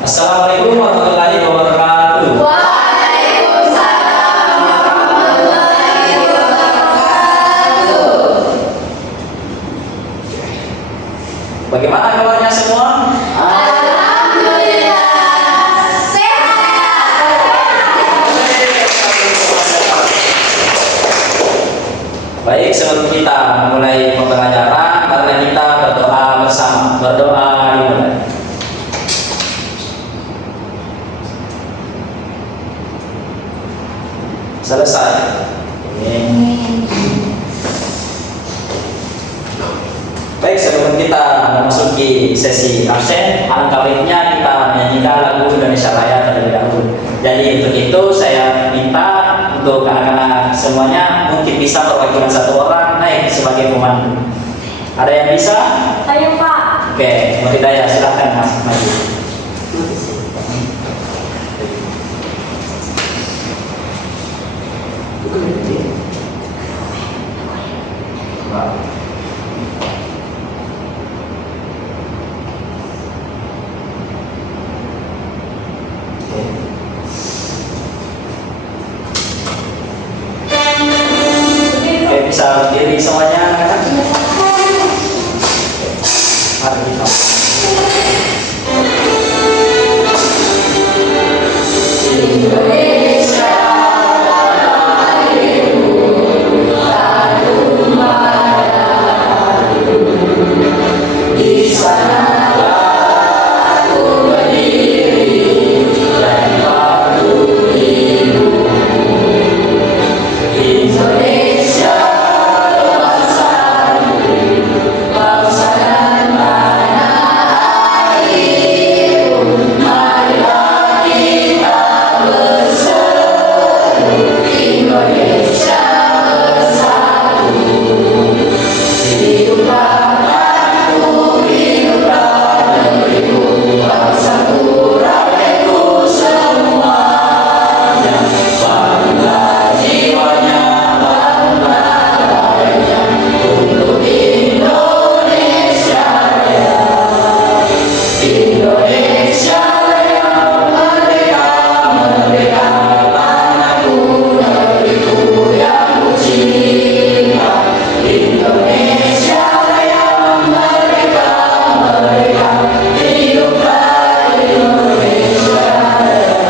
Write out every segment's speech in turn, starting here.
Assalamualaikum warahmatullahi wabarakatuh. Waalaikumsalam warahmatullahi wabarakatuh. Bagaimana kabarnya semua? Alhamdulillah sehat. Baik, sebelum kita mulai pembelajaran, mari kita berdoa bersama. Berdoa dimulai. Selesai. Baik, sebelum kita memasuki sesi absen, alangkah baiknya kita menyanyikan lagu Indonesia Raya terlebih dahulu. Jadi untuk itu saya minta untuk anak-anak semuanya mungkin bisa perwakilan satu orang naik sebagai pemandu. Ada yang bisa? Ayo Pak. Oke, Mbak Hidayah silakan Mas maju. Oke, bisa berdiri semuanya anak-anak? Mari kita. Indonesia di sana aku berdiri dan padu hidup. Indonesia bangsaku, bangsa dan tanah airku. Marilah kita berseru, Indonesia bersatu. Hiduplah aku, hiduplah negeriku, bangsaku, rakyatku semuanya. Bangunlah jiwanya, bangunlah rakyatnya, untuk Indonesia Raya. Indonesia Raya, merdeka, merdeka, tanahku, negeriku yang ku cinta. Indonesia Raya, merdeka, merdeka, hiduplah Indonesia Raya.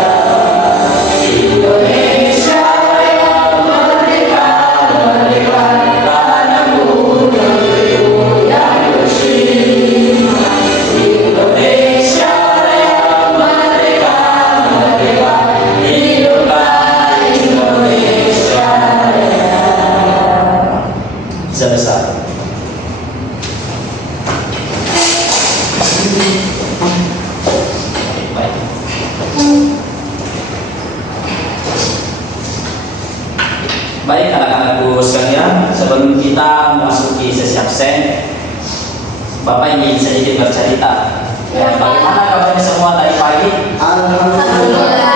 Indonesia Raya, merdeka, merdeka, tanahku, negeriku yang ku cinta. Indonesia Raya, merdeka, merdeka, hiduplah Indonesia Raya. Selesai. Baik. Baik anak-anakku sekalian, sebelum kita memasuki sesi absen, Bapak ingin sedikit bercerita. Ya, Pak. Bagaimana kabarnya semua tadi pagi? Alhamdulillah.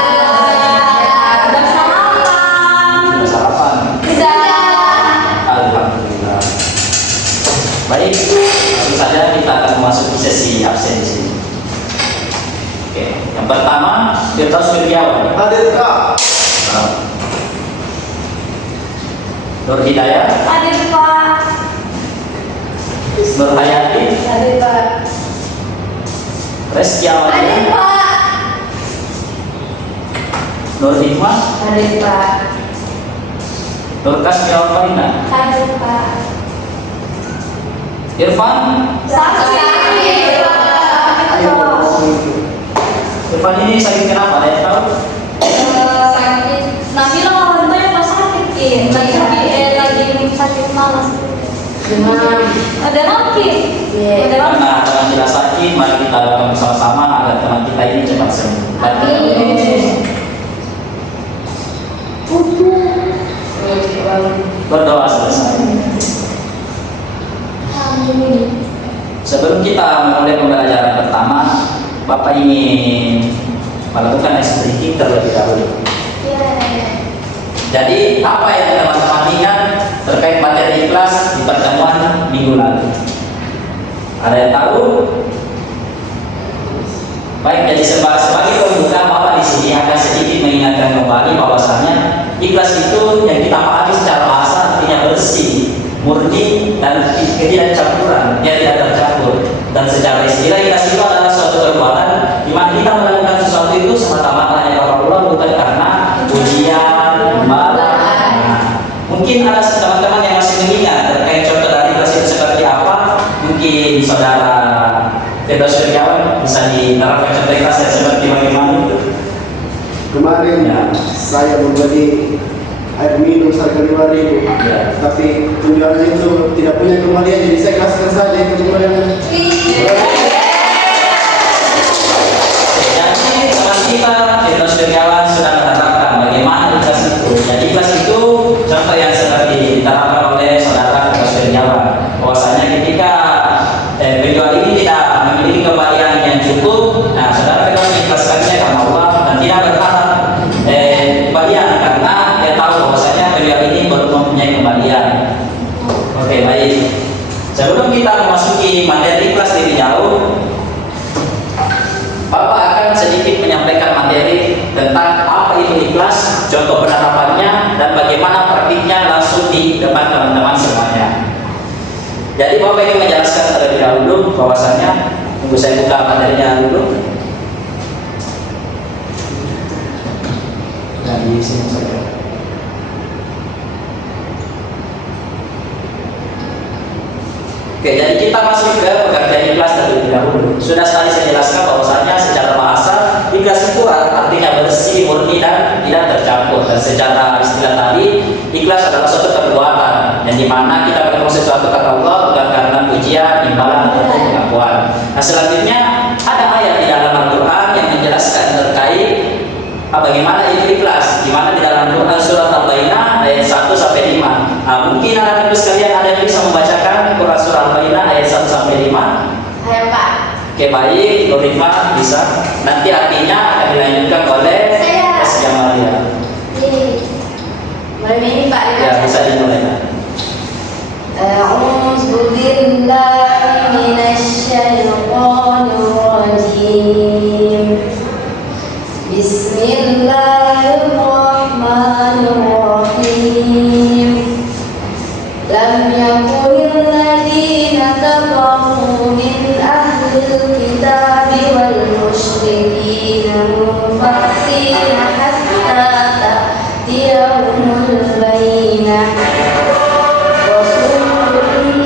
Udah sarapan. Sudah sarapan? Sudah. Alhamdulillah. Baik, langsung saja kita akan memasuki sesi absen di sini. Oke, yang pertama Firdaus Firdiawan. Hadir Kak. Nur Hidayah, Hadir Pak. Nur Hayati, Hadir Pak. Reski Hadir Amalia, Pak. Nur Hikmah, Hadir Pak. Nur Kasmiawan Marina, Hadir Pak. Irfan. Sakit Pak. Irfan ini sakit kenapa? Ada yang tahu? Sakit. Nabila awalnya pas sakit lagi sakit malas. Ada sakit. Ada Karena teman kita sakit, mari kita doakan bersama-sama agar teman kita ini cepat sembuh. Berdoa selesai. Sebelum kita memulai pembelajaran pertama, Bapak ingin melakukan eksplisit terlebih dahulu. Jadi apa yang teman-teman ingat terkait materi ikhlas di pertemuan minggu lalu? Ada yang tahu? Baik, jadi sebagai pembuka Bapak di sini akan sedikit mengingatkan kembali bahwasanya ikhlas itu yang kita pahami secara bahasa artinya bersih, murni dan tidak campuran, dia tidak tercampur. Dan secara istilah ikhlas itu adalah suatu perbuatan di mana kita melakukan sesuatu itu semata-mata hanya karena Allah, bukan karena pujian, imbalan. Nah, mungkin ada teman-teman yang masih mengingat terkait contoh dari ikhlas itu seperti apa. Mungkin saudara Firdaus Kurniawan bisa diterapkan contoh ikhlas yang seperti bagaimana itu? Kemarin Ya. saya membeli air minum harga 5.000, Ya. tapi penjualnya itu tidak punya kembalian, jadi saya kasihkan saja itu kembaliannya. Jadi teman kita Firdaus Kurniawan sudah menerapkan bagaimana ikhlas itu. Jadi ikhlas itu contoh yang seperti diterapkan oleh saudara Firdaus Kurniawan, bahwasanya ketika penjual ini tidak memiliki kembalian yang cukup, nah saudara Firdaus mengikhlaskannya karena Allah dan tidak berharap kembalian, karena dia tahu bahwasanya penjual ini baru mempunyai kembalian. Oke, baik. Sebelum kita memasuki materi ikhlas lebih jauh, Bapak akan sedikit menyampaikan materi tentang apa itu ikhlas, contoh penerapannya, dan bagaimana praktiknya langsung di depan teman-teman semuanya. Jadi Bapak ingin menjelaskan terlebih dahulu bahwasanya, tunggu saya buka materinya dulu. Nah, di sini saja. Oke, jadi kita masuk ke pengertian ikhlas terlebih dahulu. Sudah sekali saya jelaskan bahwasanya secara bahasa ikhlas itu artinya bersih, murni dan tidak tercampur. Dan secara istilah tadi, ikhlas adalah suatu perbuatan yang dimana kita berbuat sesuatu karena Allah, bukan karena pujian, imbalan atau pengakuan. Nah, selanjutnya ada ayat di dalam Al-Quran yang menjelaskan terkait bagaimana itu ikhlas, di mana di dalam Quran surat Al-Bayyinah ayat 1 sampai 5. Nah, mungkin anak-anak sekalian ada yang bisa membacakan Quran surah Al-Bayyinah ayat 1 sampai 5. Ayo Pak. Oke, baik, Nurifah bisa. Nanti artinya akan dilanjutkan oleh Saya. Mas Jamalia. Mulai ini Pak. Ya, bisa dimulai. A'udzu billahi minasyaitonir rajim. Bismillahirrahmanirrahim. Lam yakunil ladzina kafaru min ahlil kitabi wal musyrikina munfakkina hatta ta'tiyahumul bayyinah. Rasulun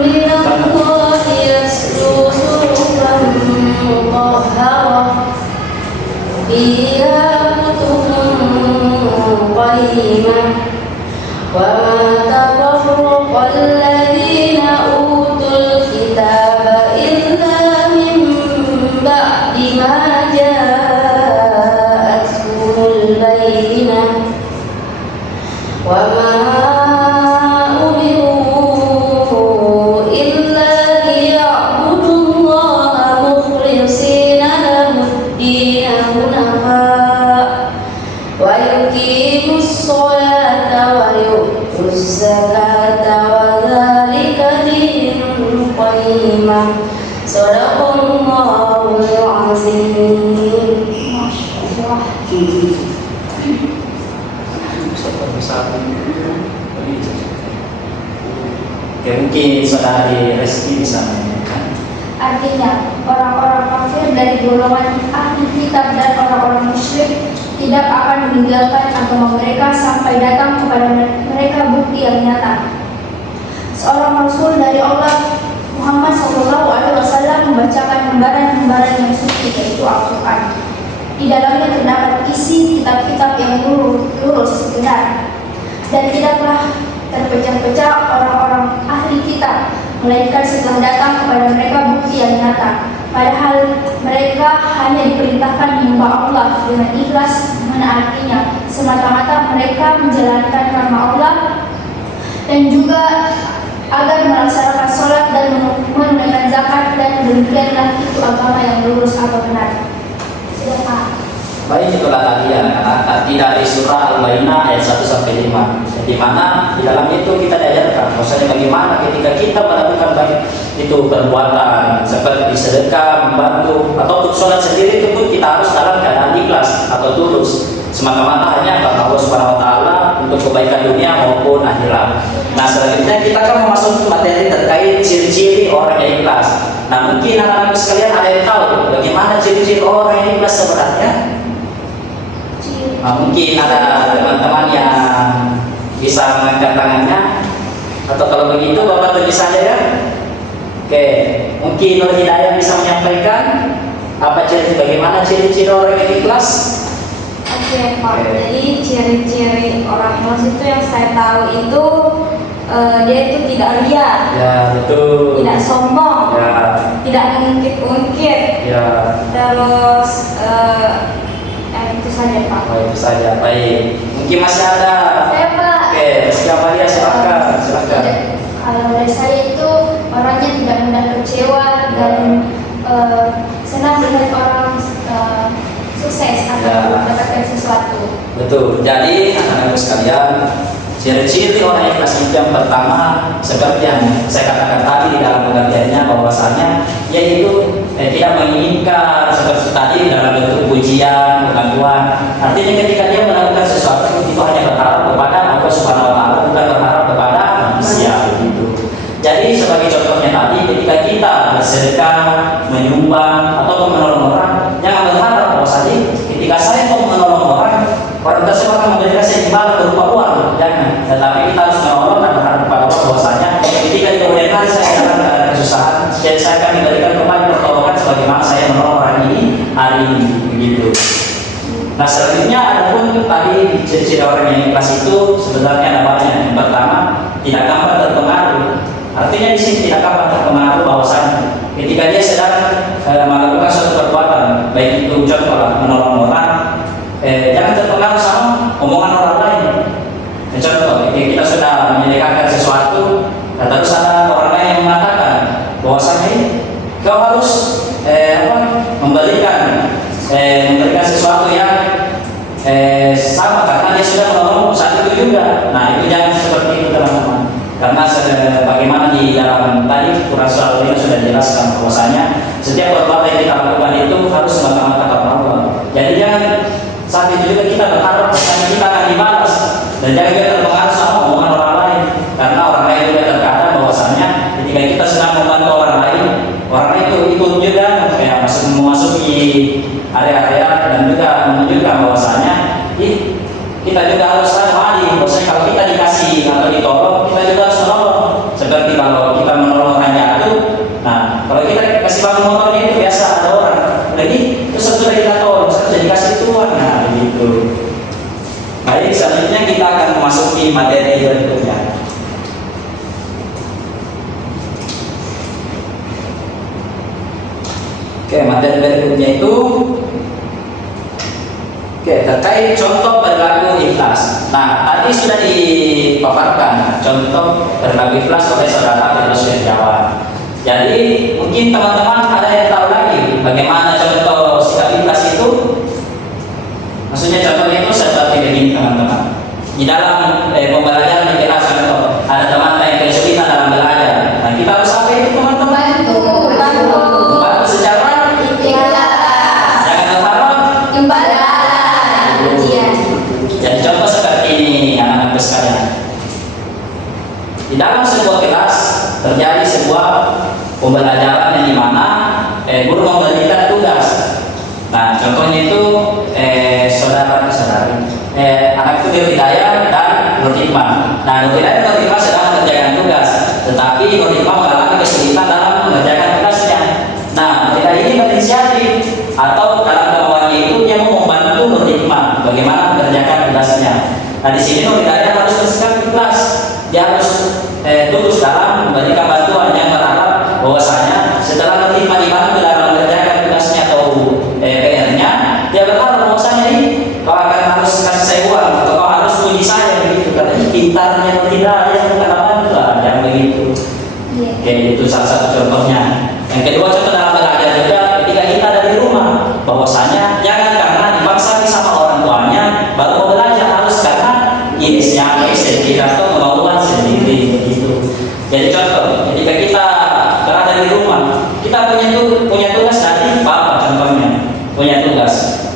minallahi yatlu suhufan mutahharah fiha kutubun qayyimah. Wa ma tafarraqa alladhina utul kitaba illa min ba'di ma ja'atuhumul bayyinah. Wa ma umiru illa liya'budullaha mukhlishina lahud-din hunafa wa yuqimus sholata wa yu'tuz zakata wa dzalika dinul qayyimah. Shadaqallahul azim. Masyaallah. Oke, mungkin saudari Reski bisa menyanyikan. Artinya, orang-orang kafir dari golongan ahli kitab dan orang-orang musyrik tidak akan meninggalkan agama mereka sampai datang kepada mereka bukti yang nyata. Seorang Rasul dari Allah, Muhammad SAW, membacakan lembaran-lembaran yang suci, yaitu Al-Quran. Di dalamnya terdapat isi kitab-kitab yang lurus benar, dan tidaklah terpecah-pecah orang-orang ahli kitab, melainkan setelah datang kepada mereka bukti yang nyata. Padahal mereka hanya diperintahkan menyembah Allah dengan ikhlas, mana artinya semata-mata mereka menjalankan karena Allah, dan juga agar melaksanakan sholat dan menunaikan zakat, dan demikianlah itu agama yang lurus atau benar. Silakan. Baik, itulah tadi yang katakan dari surah Al-Baqarah ayat 1 sampai 5. Di mana di dalam itu kita diajarkan maksudnya bagaimana ketika kita melakukan baik itu perbuatan seperti sedekah, membantu atau sholat sendiri itu pun kita harus dalam keadaan ikhlas atau tulus semata-mata hanya karena Allah Subhanahu wa taala untuk kebaikan dunia maupun akhirat. Nah, selanjutnya kita akan memasuki materi terkait ciri-ciri orang yang ikhlas. Nah, mungkin anak-anak sekalian ada yang tahu bagaimana ciri-ciri orang yang ikhlas sebenarnya? Nah, mungkin ada teman-teman yang bisa mengangkat tangannya, atau kalau begitu Bapak pergi saja ya. Oke, mungkin Nur Hidayah bisa menyampaikan apa bagaimana ciri-ciri orang yang ikhlas? Oke, Pak. Jadi ciri-ciri orang ikhlas itu yang saya tahu itu dia itu tidak ria, Ya, betul. tidak sombong, Ya, tidak mengungkit-ungkit, ya. terus itu saja, Pak. Oh, itu saja. Baik. Mungkin masih ada. Saya Pak. Oke, siapa dia? Silakan. Silakan. Kalau dari saya itu orangnya tidak mudah kecewa dan senang melihat orang sukses atau Ya. mendapatkan sesuatu. Betul. Jadi anak-anak sekalian, ciri-ciri orang yang ikhlas itu yang pertama seperti yang saya katakan tadi di dalam pengertiannya bahwasanya yaitu tidak menginginkan seperti tadi dalam bentuk pujian, pengakuan. Artinya ketika dia melakukan sesuatu itu hanya berharap kepada Allah Subhanahu wa taala, bukan berharap kepada manusia begitu. Jadi sebagai contohnya tadi ketika kita bersedekah, menyumbang atau menolong orang, jangan berharap bahwasanya ketika saya mau menolong orang tersebut akan memberikan saya imbalan berupa uang, jangan. Tetapi kita harus menolong dan berharap kepada Allah bahwasanya ketika di kemudian hari saya dalam keadaan kesusahan, saya akan diberikan kembali pertolongan sebagaimana saya menolong orang ini hari ini begitu. Nah, selanjutnya adapun tadi ciri-ciri orang yang ikhlas itu sebenarnya ada banyak. Yang pertama, tidak gampang terpengaruh. Artinya di sini tidak gampang terpengaruh bahwasanya ketika dia sedang melakukan suatu perbuatan, baik itu contoh menolong orang, jangan terpengaruh sama omongan orang lain. Contoh, ketika kita sudah menyediakan sesuatu, terus ada orang lain yang mengatakan bahwasanya kau harus memberikan sesuatu yang sama karena dia sudah menolong saat itu juga. Nah, itu jangan seperti itu teman-teman. Karena bagaimana di dalam tadi Quran surah Al-Baqarah sudah dijelaskan bahwasanya setiap perbuatan yang kita lakukan itu harus semata-mata karena Allah. Jadi jangan saat itu juga kita berharap bahwa kita akan dibalas, dan jangan kita terpengaruh sama omongan orang lain, karena orang lain juga terkadang bahwasanya ketika kita sedang membantu orang lain itu ikut juga kayak memasuki area-area dan juga menunjukkan bahwasanya kita juga harus adil. Bahwasanya kalau kita dikasih atau ditolong, kita juga harus menolong. Seperti kalau kita menolong orang jatuh, nah kalau kita kasih bangun motornya itu biasa ada orang lagi terus sudah kita tolong, sudah dikasih tuan, nah begitu. Baik, selanjutnya kita akan memasuki materi berikutnya. Oke, materi berikutnya itu terkait contoh berlaku ikhlas. Nah, tadi sudah dipaparkan contoh berlaku ikhlas oleh saudara Firdaus Firdawan. Jadi mungkin teman-teman ada yang tahu lagi bagaimana contoh sikap ikhlas itu? Maksudnya contohnya itu seperti begini teman-teman. Di dalam pembelajaran di kelas contoh ada teman yang kesulitan dalam belajar. Nah, kita harus apa itu teman-teman? Membantu secara jangan berharap Imbalan. Jadi contoh seperti ini anak-anak sekalian. Di dalam sebuah kelas terjadi sebuah pembelajaran yang dimana guru memberikan tugas. Nah, contohnya itu saudara-saudari anak itu Nur Hidayah dan Nur Hikmah. Nah, Nur Hidayah dan Nur Hikmah sedang mengerjakan tugas, tetapi Nur Hikmah mengalami kesulitan dalam mengerjakan tugasnya. Nah, Nur Hidayah ini berinisiatif atau dalam kemauannya itu dia mau membantu Nur Hikmah bagaimana mengerjakan tugasnya. Nah, di sini Nur Hidayah harus bersikap ikhlas. Dia harus tulus dalam memberikan bantuan yang berharap bahwasanya setelah Nur Hikmah dibantu dalam mengerjakan tugasnya atau PR-nya, dia berharap bahwasanya ini kau akan harus kasih saya uang atau kau harus puji saya begitu, karena ini pintarnya Nur Hidayah bukan apa-apa, jangan begitu. Oke, itu salah satu contohnya. Yang kedua contoh dalam belajar juga ketika kita ada di rumah, bahwasanya jangan karena dipaksa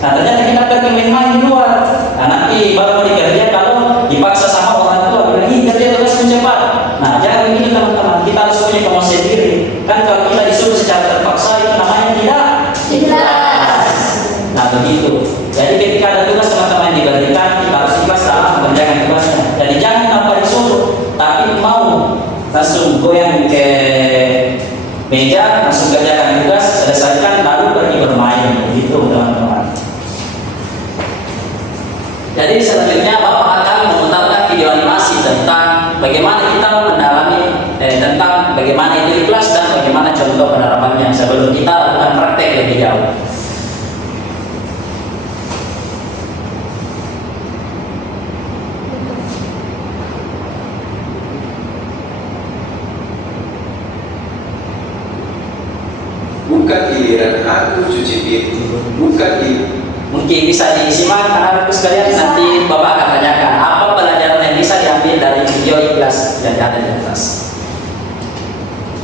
Nah ternyata kita pergi main-main di luar. Nah nanti baru mau dikerja kalau dipaksa sama orang tua bilang ih kerja tugas cepat. Nah jangan begitu teman-teman, kita harus punya kemauan sendiri. Kan kalau kita disuruh secara terpaksa itu namanya tidak ikhlas. Nah begitu. Jadi ketika ada tugas teman-teman yang diberikan, kita harus ikhlas dalam mengerjakan tugasnya. Jadi jangan tanpa disuruh, tapi mau langsung goyang ke meja, langsung kerjakan tugas, selesaikan baru pergi bermain. Begitu teman-teman. Jadi selanjutnya Bapak akan memutarkan video animasi tentang bagaimana kita mendalami tentang bagaimana itu ikhlas dan bagaimana contoh penerapannya sebelum kita lakukan praktek lebih jauh. Bukan giliran aku cuci piring, bukan di Mungkin bisa disimak anak-anakku sekalian, nanti Bapak akan tanyakan apa pelajaran yang bisa diambil dari video ikhlas yang ada di atas.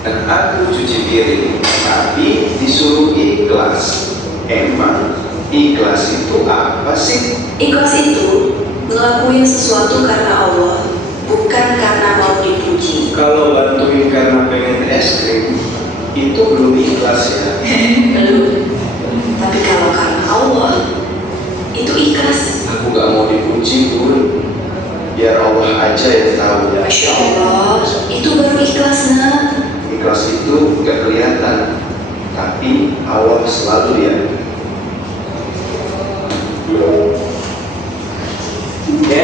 dan aku cuci piring, tapi disuruh ikhlas. Emang ikhlas itu apa sih? Ikhlas itu ngelakuin sesuatu karena Allah, bukan karena mau dipuji. Kalau bantuin karena pengen es krim, itu belum ikhlas ya. Belum. Tapi kalau karena Allah, itu ikhlas. Aku gak mau dipuji pun, biar Allah aja yang tahu. Masya Allah, itu baru ikhlas nak. Ikhlas itu gak kelihatan, tapi Allah selalu lihat. Oke,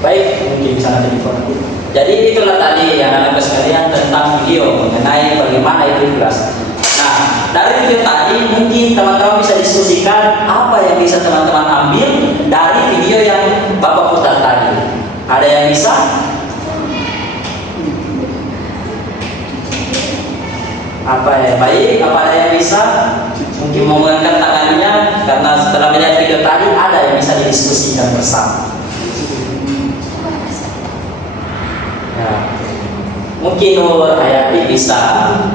baik, mungkin bisa nanti dikontrol. Jadi itulah tadi yang anak-anak sekalian tentang video mengenai bagaimana itu ikhlas. Nah, dari video tadi mungkin teman-teman bisa diskusikan apa yang bisa teman-teman ambil dari video yang Bapak putar tadi. Ada yang bisa? Apa ya? Baik, apa ada yang bisa? Mungkin mengangkat tangannya karena setelah melihat video tadi ada yang bisa didiskusikan bersama. Ya. Mungkin Nur Hayati bisa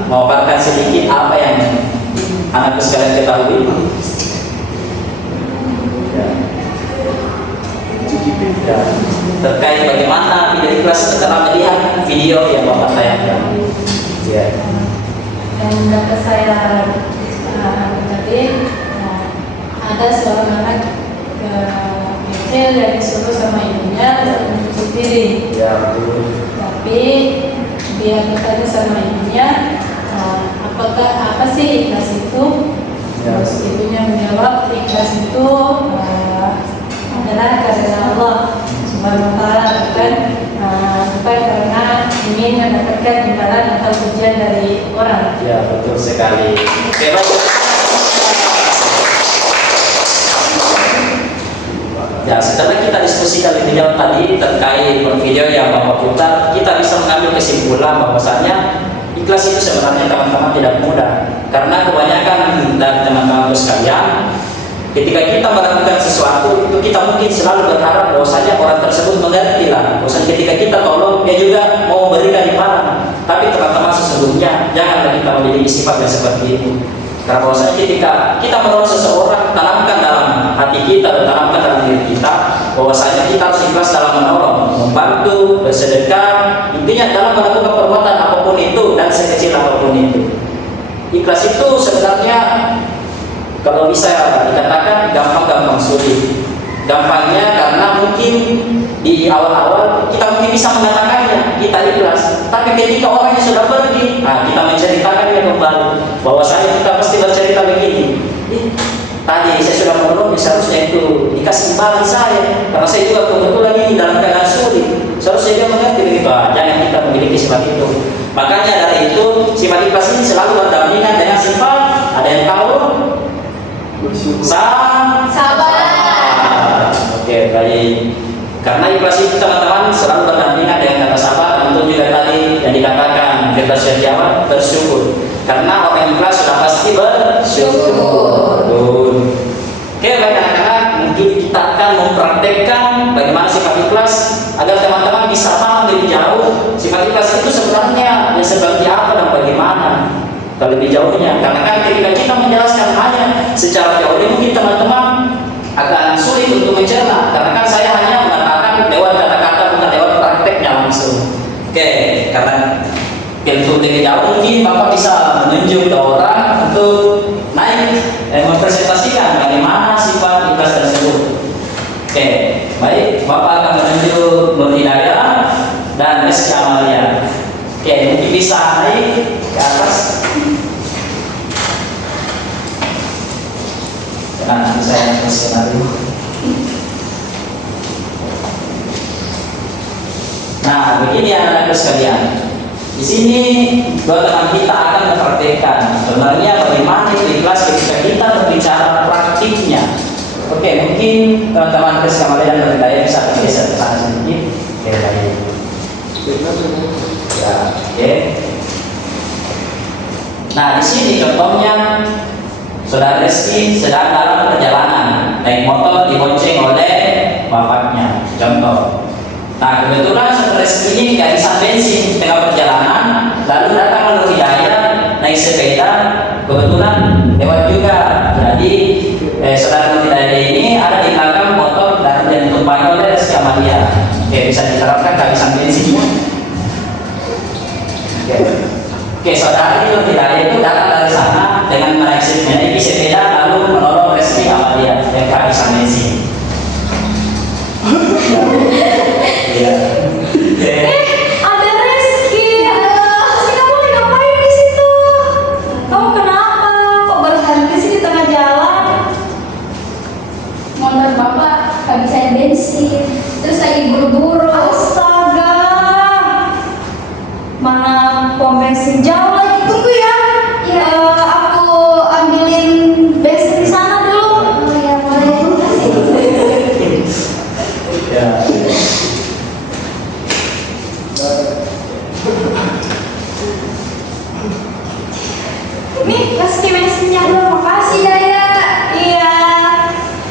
memaparkan sedikit apa yang anakku sekalian ketahui. Ya. Ya. Terkait bagaimana video ikhlas setelah melihat video yang Bapak tayangkan. Ya. Yang dapat saya tadi ada seorang anak kecil yang disuruh sama ibunya untuk mencuci piring. Ya, betul. Tapi dia bertanya sama ibunya, apakah apa sih ikhlas itu? Ya. Terus ibunya menjawab, ikhlas itu adalah karena Allah Subhanahu wa Ta'ala, bukan karena ingin mendapatkan imbalan atau pujian dari orang. Ya, betul sekali. Oke, baik. Ya, setelah kita diskusikan lebih jauh tadi terkait video yang Bapak putar, kita bisa mengambil kesimpulan bahwasanya ikhlas itu sebenarnya teman-teman tidak mudah. Karena kebanyakan dari teman-teman sekalian, ketika kita melakukan sesuatu itu kita mungkin selalu berharap bahwasanya orang tersebut mengerti lah. Bahwasanya ketika kita tolong, dia juga mau memberikan imbalan. Tapi teman-teman sesungguhnya janganlah kita memiliki sifat yang seperti itu. Karena bahwasanya ketika kita menolong seseorang, tanamkan dalam hati kita, tanamkan dalam diri kita, bahwasanya kita harus ikhlas dalam menolong, membantu, bersedekah, intinya dalam melakukan perbuatan apapun itu dan sekecil apapun itu. Ikhlas itu sebenarnya kalau bisa dikatakan gampang-gampang sulit. Gampangnya karena mungkin di awal-awal kita mungkin bisa mengatakannya, kita ikhlas. Tapi ketika orangnya sudah pergi, kita menceritakannya kembali. Bahwasanya kita pasti bercerita begini. Tadi saya sudah menolong, seharusnya itu dikasih imbalan saya. Karena saya juga kebetulan ini dalam keadaan sulit. Seharusnya dia mengerti begitu. Jangan kita memiliki sifat itu. Makanya dari itu sifat ikhlas ini selalu berdampingan dengan sifat. Ada yang tahu? Sabar. Oke, baik. Karena ikhlas itu teman-teman selalu berdampingan dengan kata sabar. Untuk juga tadi yang dikatakan kita jawab bersyukur. Karena orang ikhlas sudah pasti bersyukur. Oke, baik anak-anak, mungkin kita akan mempraktekkan bagaimana sifat ikhlas agar teman-teman bisa paham lebih jauh sifat ikhlas itu sebenarnya seperti apa dan bagaimana lebih jauhnya. Karena kan ketika kita menjelaskan hanya secara teori mungkin teman-teman agak sulit untuk mencerna, karena kan saya hanya mengatakan lewat kata-kata bukan lewat prakteknya langsung. Oke, karena untuk lebih jauh mungkin Bapak bisa menunjuk ke orang untuk naik mempresentasikan bagaimana sifat ikhlas tersebut. Oke, baik, Bapak akan menunjuk Nur Hidayah dan Rizky Amalia. Oke, mungkin bisa naik ke atas. Nah, nanti saya teruskan dulu. Nah, begini anak-anakku sekalian. Di sini dua teman kita akan mempraktekkan sebenarnya bagaimana itu ikhlas ketika kita berbicara praktiknya. Oke, mungkin teman-teman Rizky Amalia dan Nur Hidayah bisa bergeser ke sana sedikit. Oke, baik. Ya, oke. Nah, di sini contohnya Saudara Rizky sedang dalam perjalanan naik motor dibonceng oleh bapaknya. Contoh. Nah, kebetulan Saudara Rizky ini kehabisan bensin tengah perjalanan, lalu datang Nur Hidayah naik sepeda, kebetulan lewat juga. Jadi Saudara Nur Hidayah ini ada di belakang motor dan ditumpangi oleh Rizky Amalia. Oke, bisa diterapkan kehabisan bensin. Oke, saudara Nur Hidayah itu datang dari sana dengan menaiki sepeda lalu menolong Rizky Amalia yang kehabisan bensin. Ya. Ada Rizky. Rizky, kamu lagi ngapain di situ? Kamu kenapa? Kok berhenti sih di tengah jalan? Motor bapak kehabisan bensin, terus lagi buru-buru. Astaga. Mana pom bensin jauh lagi, tunggu ya. Iya. Aku ambilin bensin di sana dulu. Oh ya, boleh. Ya. Nih, kasih bensinnya dulu. Makasih Daya. Iya.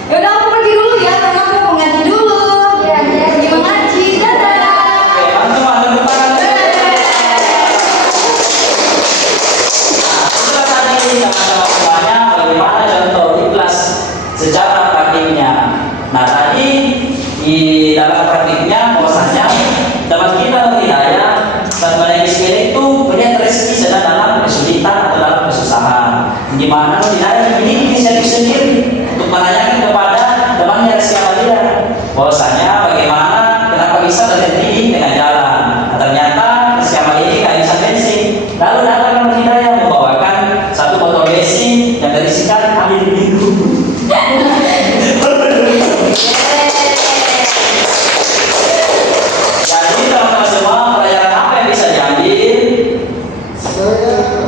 Yaudah aku pergi dulu ya, karena aku mau ngaji dulu. Iya, iya. Pergi mengaji. Dadah. Oke, teman-teman tepuk tangan. Nah, tadi teman-teman semuanya bagaimana contoh ikhlas secara praktiknya. Nah, tadi di dalam praktiknya bahwasanya teman kita Nur Hidayah saat menaiki sepeda itu melihat Rizky sedang dalam kesulitan atau dalam kesusahan. Gimana Nur Hidayah ini inisiatif sendiri untuk menanyakan kepada temannya Rizky Amalia bahwasanya bagaimana kenapa bisa terhenti di tengah jalan. Nah, ternyata Rizky Amalia ini kehabisan bensin. Lalu datang Nur Hidayah membawakan satu botol bensin yang berisikan air minum. Jadi teman-teman semua, pelajaran apa yang bisa diambil?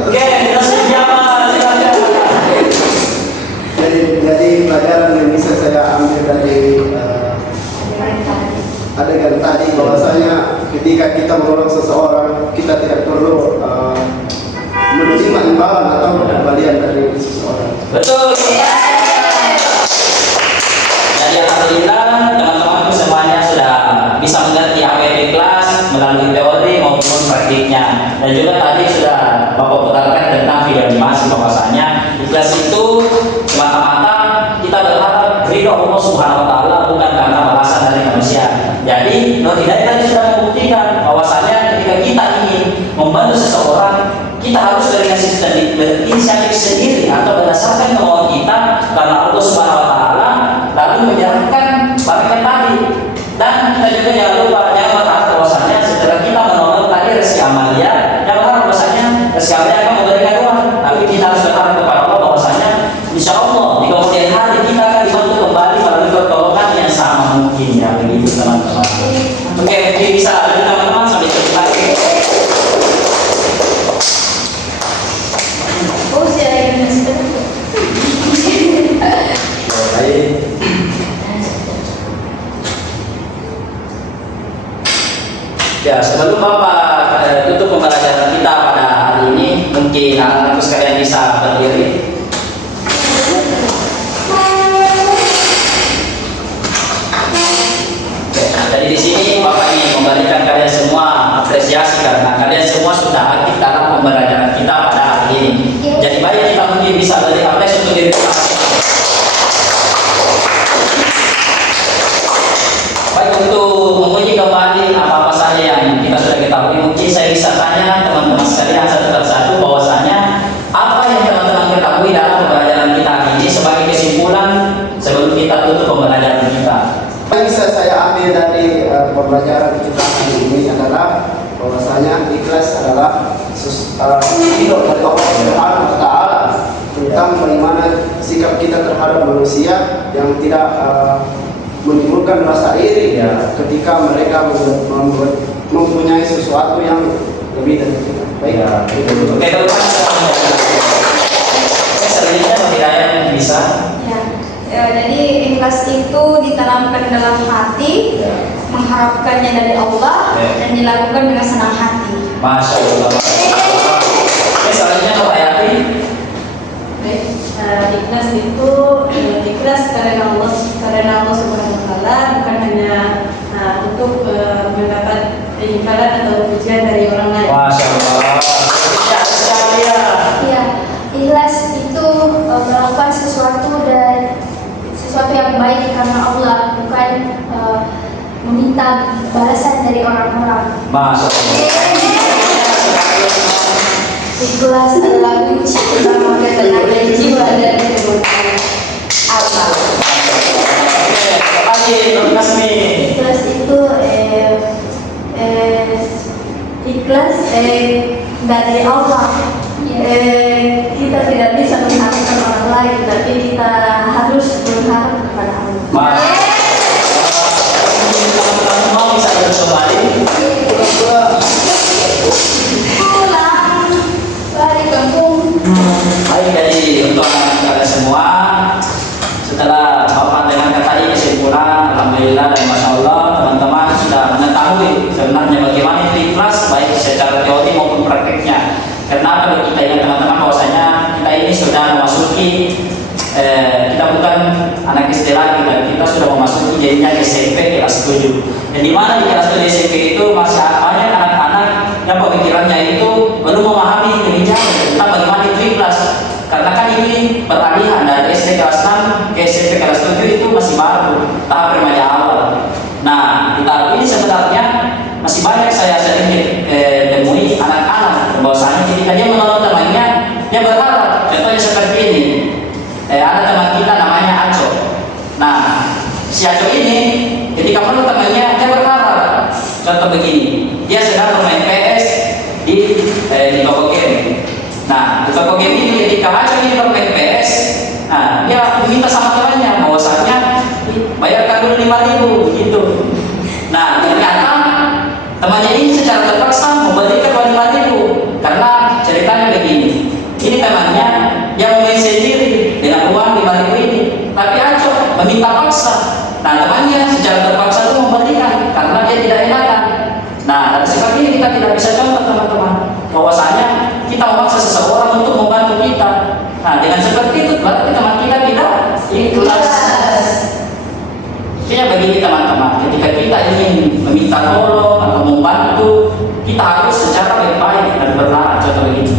Oke, kita sedia Mas. Jadi pelajaran yang bisa saya ambil dari adegan tadi bahwasanya ketika kita menolong seseorang, kita tidak perlu menerima imbalan atau kembalian dari seseorang. Betul. Jadi alhamdulillah teman-temanku semuanya sudah bisa mengerti apa itu ikhlas melalui teori maupun praktiknya. Dan juga tadi sudah Bapak putarkan tentang video animasi bahwasanya ikhlas itu semata-mata kita berharap ridho Allah Subhanahu wa taala bukan karena balasan dari manusia. Jadi Nur Hidayah tadi sudah membuktikan bahwasanya ketika kita ingin membantu seseorang, kita harus berinisiatif sendiri atau berdasarkan kemauan kita karena Allah Subhanahu wa taala lalu menjalankan bagian tadi. Dan kita juga jangan lupa berharap bahwasanya setelah kita menolong tadi Rizky Amalia, jangan berharap bahwasanya Rizky Amalia akan memberikan uang, tapi kita harus berharap kepada Allah bahwasanya insya Allah di kemudian hari kita akan dibantu kembali melalui pertolongan yang sama mungkin ya begitu teman-teman. Oke, mungkin bisa lanjut teman-teman sampai jumpa lagi. Oh, saya ingin sebentar. Baik. Ya, sebelum Bapak tutup pembelajaran kita pada hari ini, mungkin anak-anakku sekalian bisa berdiri. Oke, jadi di sini Bapak ingin memberikan kalian semua apresiasi karena kalian semua sudah aktif dalam pembelajaran kita pada hari ini. Jadi baik kita mungkin bisa beri apresiasi untuk diri kita. untuk menguji kembali apa-apa saja yang kita sudah ketahui, mungkin saya bisa tanya teman-teman sekalian satu persatu bahwasanya apa yang teman-teman ketahui dalam pembelajaran kita hari ini sebagai kesimpulan sebelum kita tutup pembelajaran kita. Yang bisa saya ambil dari pembelajaran kita hari ini adalah bahwasanya ikhlas adalah hidup dari Allah Subhanahu wa Ta'ala tentang bagaimana sikap kita terhadap manusia yang tidak menimbulkan rasa iri ketika mereka mempunyai sesuatu yang lebih dari kita. Baik. Oke, kalau selanjutnya tidak yang bisa. Jadi ikhlas itu ditanamkan dalam hati, mengharapkannya dari Allah dan dilakukan dengan senang hati. Masya Allah. Oke, selanjutnya Nur Hayati. Ikhlas itu ikhlas karena Allah Subhanahu wa Ta'ala, bukan hanya untuk mendapat imbalan atau pujian dari orang lain. Masya Allah. Ya, ikhlas itu melakukan sesuatu yang baik karena Allah, bukan meminta balasan dari orang-orang. Masya Allah. Ikhlas adalah kunci utama ketenangan jiwa dan kemuliaan Allah. Ikhlas itu ikhlas dari Allah. Kita tidak bisa mengharapkan orang lain, tapi kita harus berharap kepada Allah. Mau bisa kembali? Pulang balik kampung. Baik, jadi untuk anak-anak kalian semua, setelah Bapak dengan kata ini kesimpulan, alhamdulillah dan masya Allah, teman-teman sudah mengetahui sebenarnya bagaimana itu ikhlas baik secara teori maupun prakteknya. Karena kalau kita ingat teman-teman bahwasanya kita ini sudah memasuki kita bukan anak SD lagi, dan kita sudah memasuki jadinya SMP kelas 7. Dan di mana di kelas 7 SMP itu masih banyak anak-anak yang pemikirannya itu belum memahami lebih jauh tentang bagaimana itu ikhlas. Karena kan ini peralihan dari SD kelas 6 ke SMP kelas 7 itu masih baru tahap remaja awal. Nah, di tahap ini sebenarnya masih banyak saya sering temui anak-anak bahwasanya ketika dia menolong temannya, dia berharap. Contohnya seperti ini, ada teman kita namanya Aco. Nah, si Aco ini ketika menolong temannya, dia berharap. Contoh begini, dia sedang bermain PS di toko game. Nah, di toko game ini ketika Aco ini bermain PS, nah dia meminta sama temannya bahwasanya bayarkan dulu 5.000 begitu. Nah, ternyata temannya ini secara terpaksa memberikan uang 5.000 karena ceritanya begini. Ini temannya yang main sendiri dengan uang 5.000 ini, tapi Aco meminta paksa. Nah, temannya secara terpaksa itu memberikan karena dia tidak enakan. Nah, seperti ini kita tidak bisa contoh teman-teman bahwasanya kita memaksa seseorang untuk membantu kita. Nah, dengan seperti itu berarti teman kita tidak ikhlas. Kayaknya bagi teman-teman, ketika kita ingin meminta tolong atau membantu, kita harus secara baik-baik dan berharap. Contoh begini,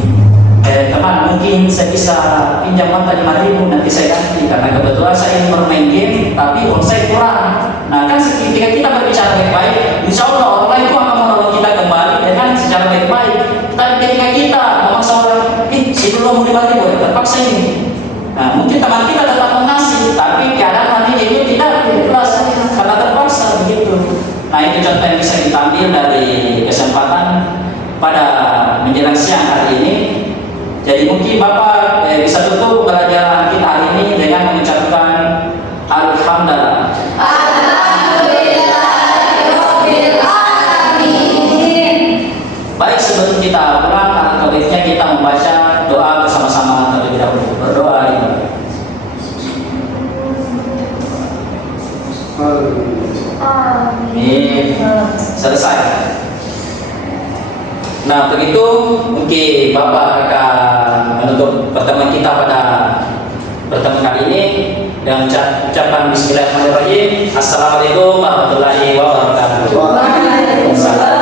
teman mungkin saya bisa pinjam uang 5.000, nanti saya ganti karena kebetulan saya ingin bermain game, tapi uang saya kurang. Nah, kan ketika kita berbicara baik-baik, insya Allah orang lain itu akan menolong kita kembali dengan secara baik-baik. Tapi ketika kita memaksa orang, si dulu mau 5.000, terpaksa ini. Nah, mungkin teman kita tetap mengasih, tapi keadaan nanti itu tidak ikhlas karena terpaksa begitu. Nah, itu contoh yang bisa kita ambil dari kesempatan pada menjelang siang hari ini. Jadi mungkin Bapak bisa tutup pelajaran kita hari ini dengan mengucapkan Alhamdulillah. Alhamdulillahirabbil alamin. Baik, sebelum kita pulang, alangkah baiknya kita membaca doa bersama-sama terlebih dahulu. Berdoa ini. Amin. Selesai. Nah, begitu mungkin Bapak akan menutup pertemuan kita pada pertemuan kali ini dengan ucapan Bismillahirrahmanirrahim. Assalamualaikum warahmatullahi wabarakatuh. Waalaikumsalam.